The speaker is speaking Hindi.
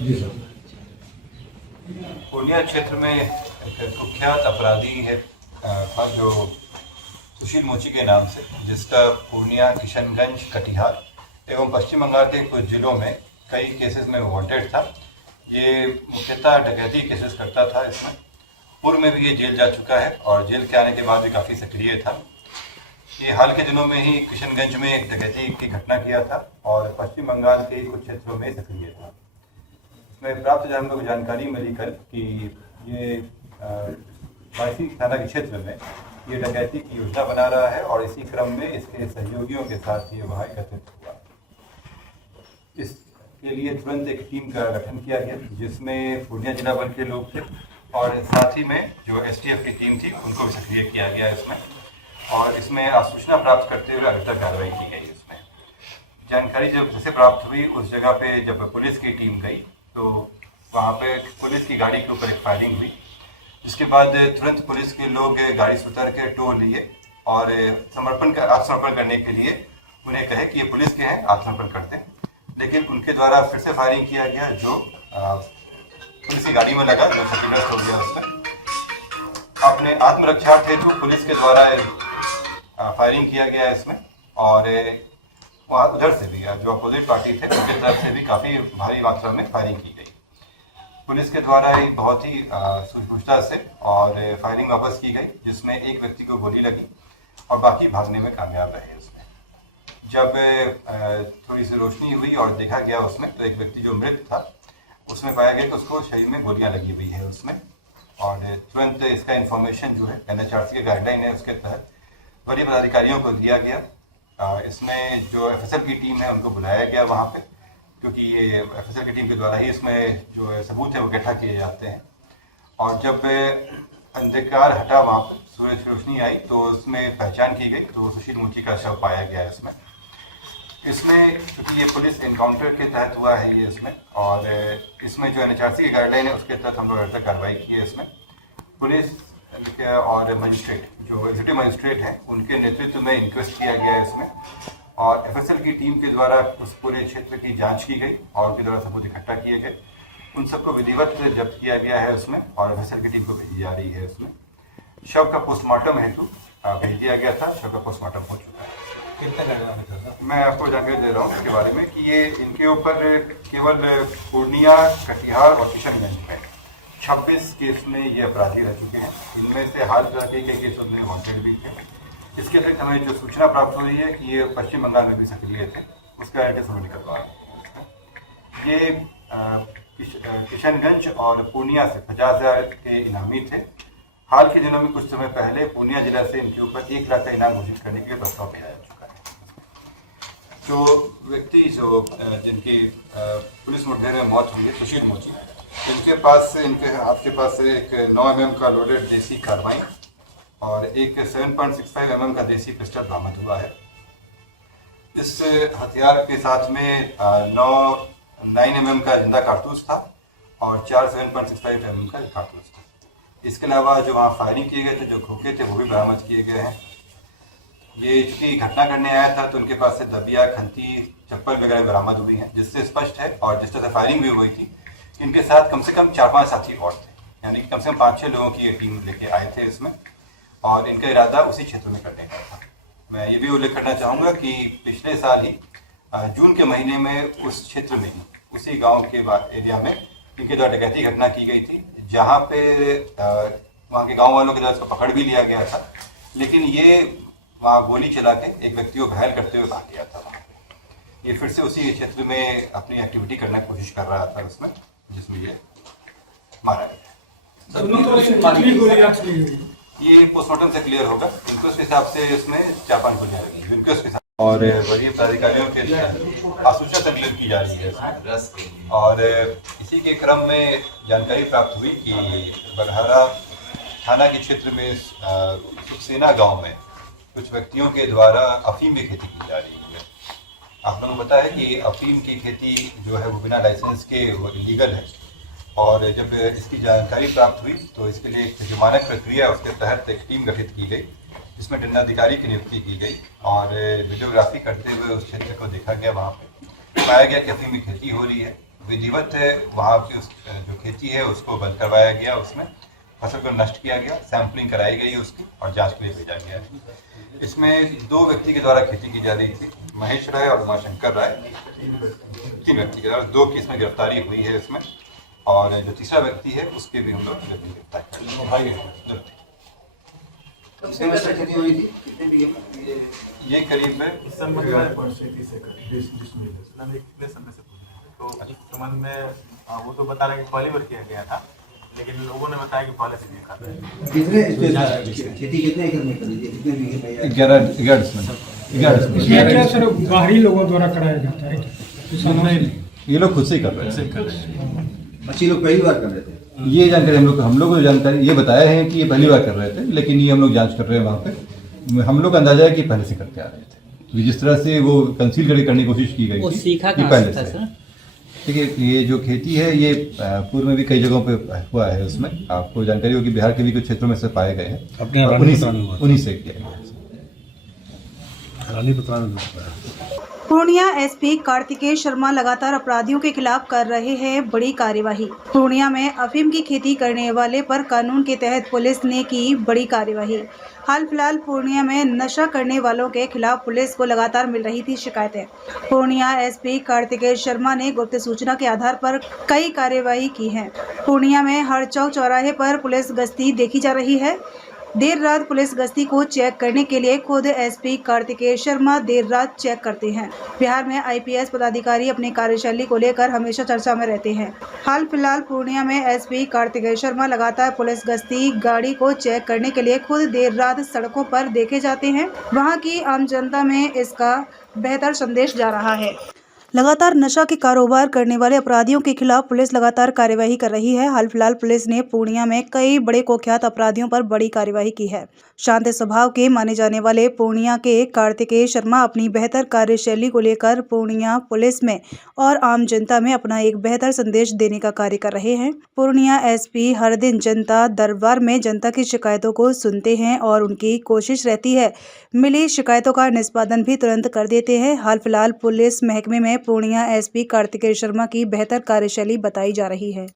जी सर। पूर्णिया क्षेत्र में एक कुख्यात अपराधी है था जो सुशील मोची के नाम से, जिसका पूर्णिया, किशनगंज, कटिहार एवं पश्चिम बंगाल के कुछ जिलों में कई केसेस में वांटेड था। ये मुख्यतः डकैती केसेस करता था। इसमें पूर्व में भी ये जेल जा चुका है और जेल के आने के बाद भी काफ़ी सक्रिय था। ये हाल के दिनों में ही किशनगंज में एक डकैती की घटना किया था और पश्चिम बंगाल के कुछ क्षेत्रों में सक्रिय था। इसमें प्राप्त जानकारी मिली कल कि ये वायसी थाना के क्षेत्र में ये डकैती की योजना बना रहा है और इसी क्रम में इसके सहयोगियों के साथ ये वहाँ एकत्रित हुआ। इसके लिए तुरंत एक टीम का गठन किया गया, जिसमें पूर्णिया जिला भर के लोग थे और साथ ही में जो एसटीएफ की टीम थी उनको भी सक्रिय किया गया इसमें। और इसमें सूचना प्राप्त करते हुए अभी तक कार्रवाई की गई। इसमें जानकारी जब जैसे प्राप्त हुई, उस जगह पे जब पुलिस की टीम गई तो वहाँ पे पुलिस की गाड़ी के ऊपर एक फायरिंग हुई, जिसके बाद तुरंत पुलिस के लोग गाड़ी से उतर के टो लिए और आत्मसमर्पण करने के लिए उन्हें कहे कि ये पुलिस के हैं, आत्मसमर्पण करते हैं। लेकिन उनके द्वारा फिर से फायरिंग किया गया, जो पुलिस की गाड़ी में लगा, जो क्षतिग्रस्त हो गया। उसमें अपने आत्मरक्षार्थ हेतु पुलिस के द्वारा फायरिंग किया गया इसमें। और वहाँ उधर से भी जो अपोजिट पार्टी थे उनकी तरफ से भी काफ़ी भारी मात्रा में फायरिंग की गई। पुलिस के द्वारा एक बहुत ही सूझबूझता से और फायरिंग वापस की गई, जिसमें एक व्यक्ति को गोली लगी और बाकी भागने में कामयाब रहे। उसमें जब थोड़ी सी रोशनी हुई और देखा गया उसमें, तो एक व्यक्ति जो मृत था उसमें पाया गया कि उसको शरीर में गोलियां लगी हुई है उसमें। और तुरंत इसका इन्फॉर्मेशन जो है NHRC के गाइडलाइन है उसके तहत वरीय पदाधिकारियों को दिया गया। इसमें जो FSL की टीम है उनको बुलाया गया वहाँ पे, क्योंकि ये FSL की टीम के द्वारा ही इसमें जो सबूत है वो इकट्ठा किए जाते हैं। और जब अंधकार हटा, वहाँ पर सूरज की रोशनी आई, तो उसमें पहचान की गई, तो सुशील मोची का शव पाया गया इसमें क्योंकि ये पुलिस इनकाउंटर के तहत हुआ है ये इसमें। और इसमें जो NHRC की गाइडलाइन है उसके तहत हम लोग अभी तक कार्रवाई की है। इसमें पुलिस और मजिस्ट्रेट, जो एग्जीक्यूटिव मजिस्ट्रेट हैं, उनके नेतृत्व में इंक्वेस्ट किया गया है इसमें। और FSL की टीम के द्वारा उस पूरे क्षेत्र की जांच की गई और उनके द्वारा सबूत इकट्ठा किए गए। उन सबको विधिवत जब्त किया गया है उसमें और FSL की टीम को भेजी जा रही है इसमें। शव का पोस्टमार्टम हेतु भेज दिया गया था। शव का पोस्टमार्टम हो चुका है। मैं आपको जानकारी दे रहा हूँ इसके बारे में कि ये इनके ऊपर केवल पूर्णिया, कटिहार और किशनगंज में 26 केस में ये अपराधी रह चुके हैं। इनमें से हाल फिलहाल कई केसों में वांटेड भी थे। इसके अतिरिक्त हमें जो सूचना प्राप्त हो रही है कि ये पश्चिम बंगाल में भी सक्रिय थे, उसका एड्रेस हमें निकलवा रहे हैं। ये किशनगंज और पूर्णिया से 50,000 के इनामी थे। हाल के दिनों में कुछ समय पहले पूर्णिया जिला से इनके ऊपर 1 लाख का इनाम घोषित करने के लिए प्रस्ताव भेजा जा चुका है। जो व्यक्ति जिनकी पुलिस मुठभेड़ में मौत हुई है, सुशील मोची, इनके हाथ के पास एक 9 mm का लोडेड देसी कार्बाइन और एक 7.65 mm का देसी पिस्टल बरामद हुआ है। इस हथियार के साथ में 9 mm का जिंदा कारतूस था और 4 7.65 mm का कारतूस था। इसके अलावा जो वहाँ फायरिंग किए गए थे, जो खोखे थे, वो भी बरामद किए गए हैं। ये चूंकि घटना करने आया था तो उनके पास से दबिया, खंती, चप्पल वगैरह बरामद हुई हैं, जिससे स्पष्ट है। और जिस तरह से फायरिंग भी हुई थी, इनके साथ कम से कम 4-5 साथी और थे, यानी कम से कम 5-6 लोगों की ये टीम लेके आए थे इसमें। और इनका इरादा उसी क्षेत्र में करने का था। मैं ये भी उल्लेख करना चाहूँगा कि पिछले साल ही जून के महीने में उस क्षेत्र में ही, उसी गाँव के एरिया में इनके द्वारा डकैती घटना की गई थी, जहाँ पे वहाँ के गाँव वालों के द्वारा इसको पकड़ भी लिया गया था। लेकिन ये वहाँ गोली चला के एक व्यक्ति को घायल करते हुए भाग गया था। ये फिर से उसी क्षेत्र में अपनी एक्टिविटी करने की कोशिश कर रहा था उसमें, जिसमें ये मारा गया। ये पोस्टमार्टम से क्लियर होगा। इंक्वेस्ट के हिसाब से इसमें 4-5 गोलियां लगी इंक्वेस्ट के साथ, और वरीय पदाधिकारियों के सूचना से क्लियर की जा रही है इसमें। और इसी के क्रम में जानकारी प्राप्त हुई कि बघारा थाना के क्षेत्र में सुखसेना गाँव में कुछ व्यक्तियों के द्वारा अफीम की खेती की जा रही है। आप लोगों को पता है कि अफीम की खेती जो है वो बिना लाइसेंस के वो इलीगल है। और जब इसकी जानकारी प्राप्त हुई तो इसके लिए जो मानक प्रक्रिया है उसके तहत एक टीम गठित की गई, जिसमें दंडाधिकारी की नियुक्ति की गई और वीडियोग्राफी करते हुए उस क्षेत्र को देखा गया। वहाँ पे पाया गया कि अफीम की खेती हो रही है। विधिवत वहाँ की उस जो खेती है उसको बंद करवाया गया, उसमें फसल को नष्ट किया गया, सैंपलिंग कराई गई उसकी और जांच के लिए भेजा गया। इसमें 2 व्यक्ति के द्वारा खेती की जा रही थी, महेश राय और उमाशंकर राय, 3 व्यक्ति के द्वारा 2 केस में गिरफ्तारी हुई है इसमें, और जो तीसरा व्यक्ति है उसके भी हम लोग गिरफ्तार कर लिए। ये करीब है तो इस संबंध में वो तो बता रहे हैं कि पहली बार किया गया था, लेकिन लोगों ने बताया कि पहले से नहीं कर रहे हैं। खेती कितने एकड़ में करी थी, कितने बीघे में? 11 सर बाहरी लोगों द्वारा कराया जाता है, ये लोग खुद से ही कर रहे हैं। अच्छी लोग पहली बार कर रहे थे। ये जानकारी हम लोग को जानकारी ये बताया है कि ये पहली बार कर रहे थे, लेकिन ये हम लोग जांच कर रहे हैं वहाँ पे। हम लोग का अंदाजा है कि पहले से करते आ रहे थे। जिस तरह से वो कंसील करने की कोशिश की गई थी, पहले से। देखिए, ये जो खेती है ये पूर्व में भी कई जगहों पे हुआ है। उसमें आपको जानकारी होगी बिहार के भी कुछ क्षेत्रों में से पाए गए हैं, उन्हीं से किया गया। पूर्णिया एसपी कार्तिकेय शर्मा लगातार अपराधियों के खिलाफ कर रहे हैं बड़ी कार्यवाही। पूर्णिया में अफीम की खेती करने वाले पर कानून के तहत पुलिस ने की बड़ी कार्यवाही। हाल फिलहाल पूर्णिया में नशा करने वालों के खिलाफ पुलिस को लगातार मिल रही थी शिकायतें। पूर्णिया एसपी कार्तिकेय शर्मा ने गुप्त सूचना के आधार पर कई कार्यवाही की है। पूर्णिया में हर चौक चौराहे पर पुलिस गश्ती देखी जा रही है। देर रात पुलिस गश्ती को चेक करने के लिए खुद एसपी कार्तिकेय शर्मा देर रात चेक करते हैं। बिहार में आईपीएस पदाधिकारी अपनी कार्यशैली को लेकर हमेशा चर्चा में रहते हैं। हाल फिलहाल पूर्णिया में एसपी कार्तिकेय शर्मा लगातार पुलिस गश्ती गाड़ी को चेक करने के लिए खुद देर रात सड़कों पर देखे जाते हैं। वहां की आम जनता में इसका बेहतर संदेश जा रहा है। लगातार नशा के कारोबार करने वाले अपराधियों के खिलाफ पुलिस लगातार कार्यवाही कर रही है। हाल फिलहाल पुलिस ने पूर्णिया में कई बड़े कुख्यात अपराधियों पर बड़ी कार्यवाही की है। शांत स्वभाव के माने जाने वाले पूर्णिया के कार्तिकेय शर्मा अपनी बेहतर कार्यशैली को लेकर पूर्णिया पुलिस में और आम जनता में अपना एक बेहतर संदेश देने का कार्य कर रहे हैं। पूर्णिया एसपी हर दिन जनता दरबार में जनता की शिकायतों को सुनते हैं और उनकी कोशिश रहती है मिली शिकायतों का निष्पादन भी तुरंत कर देते हैं। हाल फिलहाल पुलिस महकमे में पूर्णिया एसपी कार्तिकेय शर्मा की बेहतर कार्यशैली बताई जा रही है।